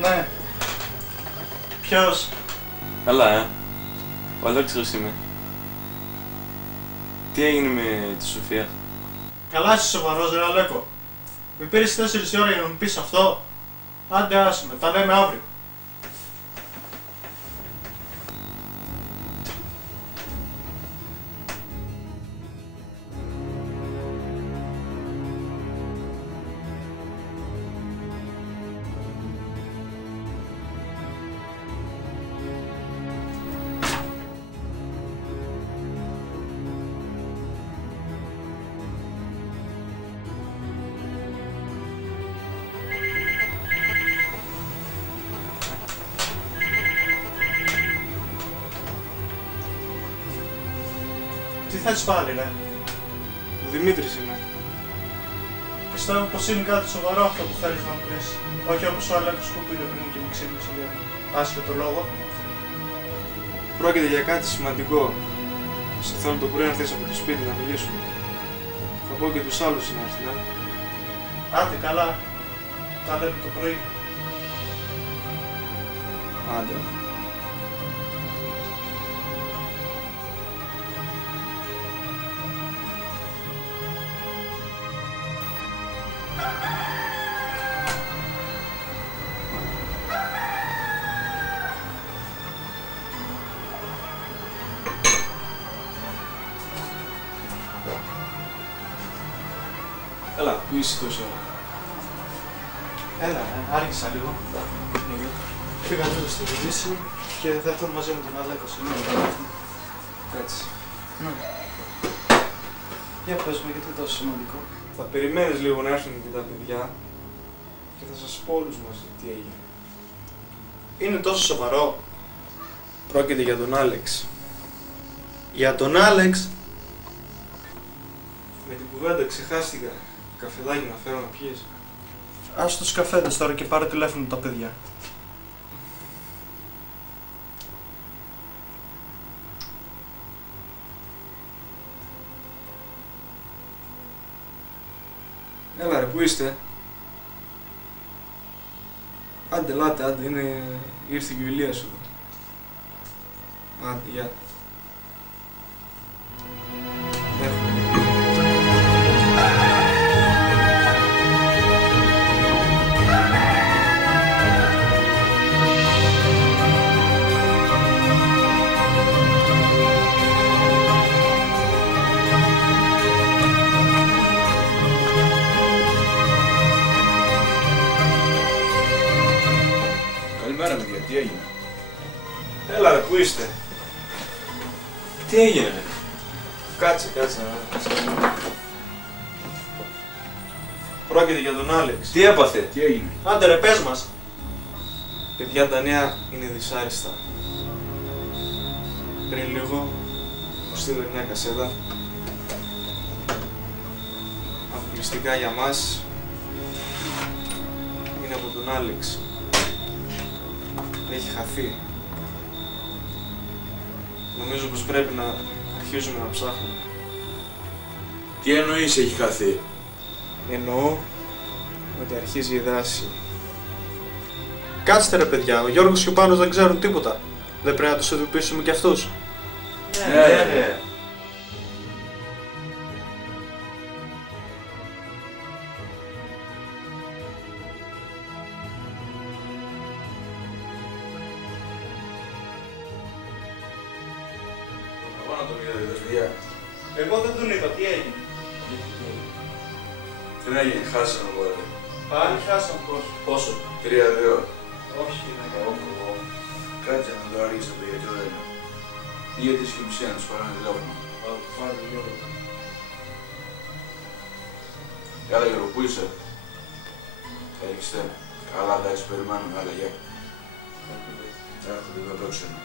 Ναι. Ποιος? Καλά, ο Αλέξανδρος είμαι. Τι έγινε με τη Σοφία? Καλά είσαι σοβαρός ρε Αλέκο. Με πήρες 4 η ώρα για να μου πεις αυτό. Άντε άσε με, τα λέμε αύριο. Τι θες πάλι ρε? Ο Δημήτρης είμαι. Πιστεύω πως είναι κάτι σοβαρό αυτό που θέλεις να μου πεις. Όχι όπως ο Αλέκος που πήρε πριν και μου ξύπνησε για άσχετο λόγο. Πρόκειται για κάτι σημαντικό. Σε θέλω το πρωί να έρθεις από το σπίτι να μιλήσουμε. Θα πω και τους άλλους να έρθουν. Άντε καλά. Τα λέμε το πρωί. Άντε. Έλα, πού είσαι τόσο ώρα? Έλα, άργησα λίγο. Πήγα λίγο στη Βουλήση και θα έρθω μαζί με τον Αλέκο σήμερα. Κάτσε. Ναι. Για πες μου, γιατί είναι τόσο σημαντικό? Θα περιμένεις λίγο να έρθουν και τα παιδιά και θα σας πω όλους μαζί τι έγινε. Είναι τόσο σοβαρό? Πρόκειται για τον Άλεξ. Για τον Άλεξ? Με την κουβέντα ξεχάστηκα. Καφεδάκι να φέρω να πιείς. Ας τους καφέδες τώρα και πάρε τηλέφωνο τα παιδιά. Έλα ρε, πού είστε? Άντε, ελάτε, άντε, ήρθε και ο Ηλίας εδώ. Άντε, γεια. Καλημέρα παιδιά, τι έγινε? Έλα ρε, πού είστε? Τι έγινε ρε? Κάτσε να... Πρόκειται για τον Άλεξ. Τι έπαθε? Τι έγινε? Άντε ρε, πες μας. Παιδιά, τα νέα είναι δυσάριστα. Πριν λίγο μου στείλε μια κασέτα. Αποκλειστικά για μας. Είναι από τον Άλεξ. Έχει χαθεί. Νομίζω πως πρέπει να αρχίσουμε να ψάχνουμε. Τι εννοείς έχει χαθεί? Εννοώ ότι αρχίζει η δράση. Κάτστε ρε παιδιά, ο Γιώργος και ο Πάνος δεν ξέρουν τίποτα. Δεν πρέπει να τους ειδοποιήσουμε κι αυτούς? Ναι. Εγώ να τον είδα, παιδιά. Εγώ δεν τον είδα, τι έγινε. Τι να γίνει, χάσαμε πάλι. Πάλι χάσαμε πόσο. 3-2. Όχι, δεν Κάτσε να το αργήσω το γιατί δεν είναι. Ή γιατί σκηψία να τους πάρουν τηλέφωνο. Καλά Γιώργο, πού είσαι? Έριξτε. Καλά, εντάξει, περιμένουμε, άλλα γεια. Έρχονται εδώ πρόξενο.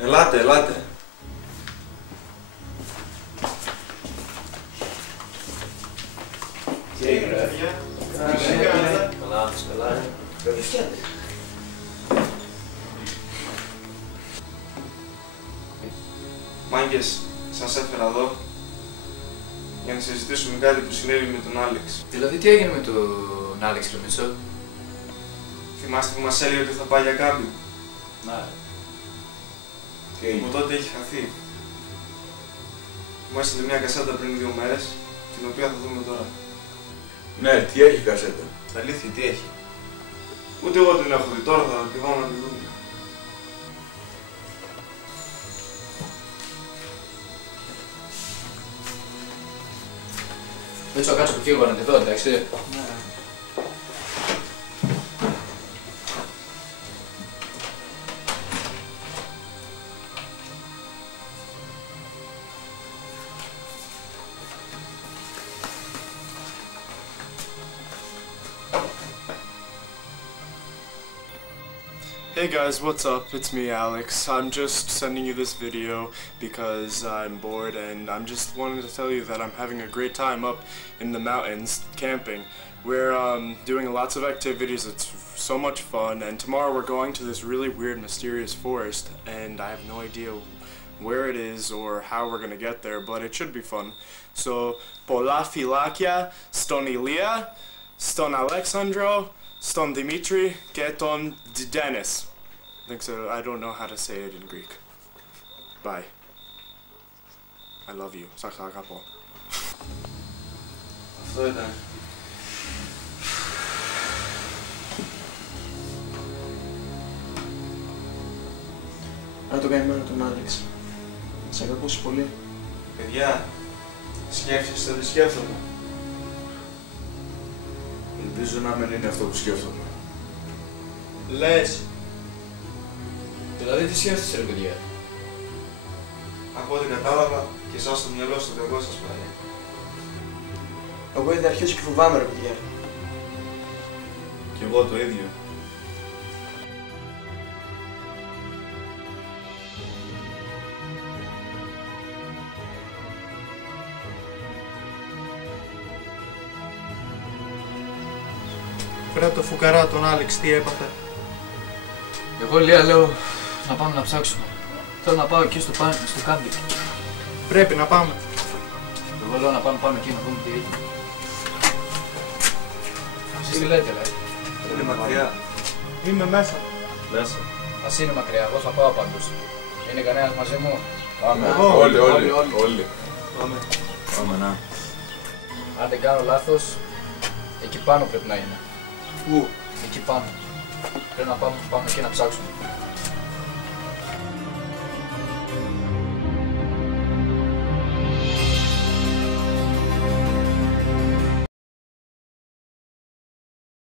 Ελάτε, ελάτε. Τι έγινε, παιδιά? Καλά, καλά. Μάγκες, σας έφερα εδώ για να συζητήσουμε κάτι που συνέβη με τον Άλεξ. Δηλαδή, τι έγινε με τον Άλεξ Ρεμίτσο? Θυμάστε που μας έλεγε ότι θα πάει για κάμπινγκ? Ναι. Τι έγινε? Από τότε έχει χαθεί. Μου έστειλε μια κασέτα πριν 2 μέρες, την οποία θα δούμε τώρα. Ναι, τι έχει κασέτα? Αλήθεια, τι έχει? Ούτε εγώ την έχω δει, τώρα θα τη δω να τη δούμε. Έτσι, κάτσε που φύγω να τη δω, εντάξει. Ναι. Hey guys, what's up? It's me, Alex. I'm just sending you this video because I'm bored and I'm just wanting to tell you that I'm having a great time up in the mountains camping. We're doing lots of activities, it's so much fun, and tomorrow we're going to this really weird, mysterious forest, and I have no idea where it is or how we're gonna get there, but it should be fun. So, πολλά φιλάκια στον Ηλία, στον Alexandro, Ston Dimitri, Keton Dennis. I don't know how to say it in Greek. Bye. I love you. Σας αγαπώ. Αυτό ήταν. Να το καημένο τον Άλεξ. Σ' αγαπούσε πολύ. Παιδιά, σκέφτεστε ότι σκέφτομαι. Ελπίζω να μην είναι αυτό που σκέφτομαι. Λες, Δηλαδή, τι σκέφτεσαι, ρε παιδιά? από ό,τι κατάλαβα και εσάς στο μυαλό στο εγώ σας πάει. Εγώ είδα αρχίσω και φοβάμαι, ρε παιδιά. Κι εγώ το ίδιο. Πέρα το φουκαρά τον Άλεξ, τι έπαθε? Εγώ, Λία, λέω να πάμε να ψάξουμε. Θέλω να πάω εκεί στο κάμπινγκ. Πρέπει να πάμε. Εγώ λέω να πάμε πάνω εκεί να δούμε τι έγινε. Εσείς τι λέτε, λέει? Είναι μακριά. Είμαι μέσα. Μέσα. Ας είναι μακριά, εγώ θα πάω πάντως. Είναι κανένας μαζί μου? Πάμε. Εγώ. Όλοι. Πάμε. Πάμε να. Αν δεν κάνω λάθος, εκεί πάνω πρέπει να είναι. Πού? Εκεί πάνω. Πρέπει να πάμε εκεί να ψάξουμε.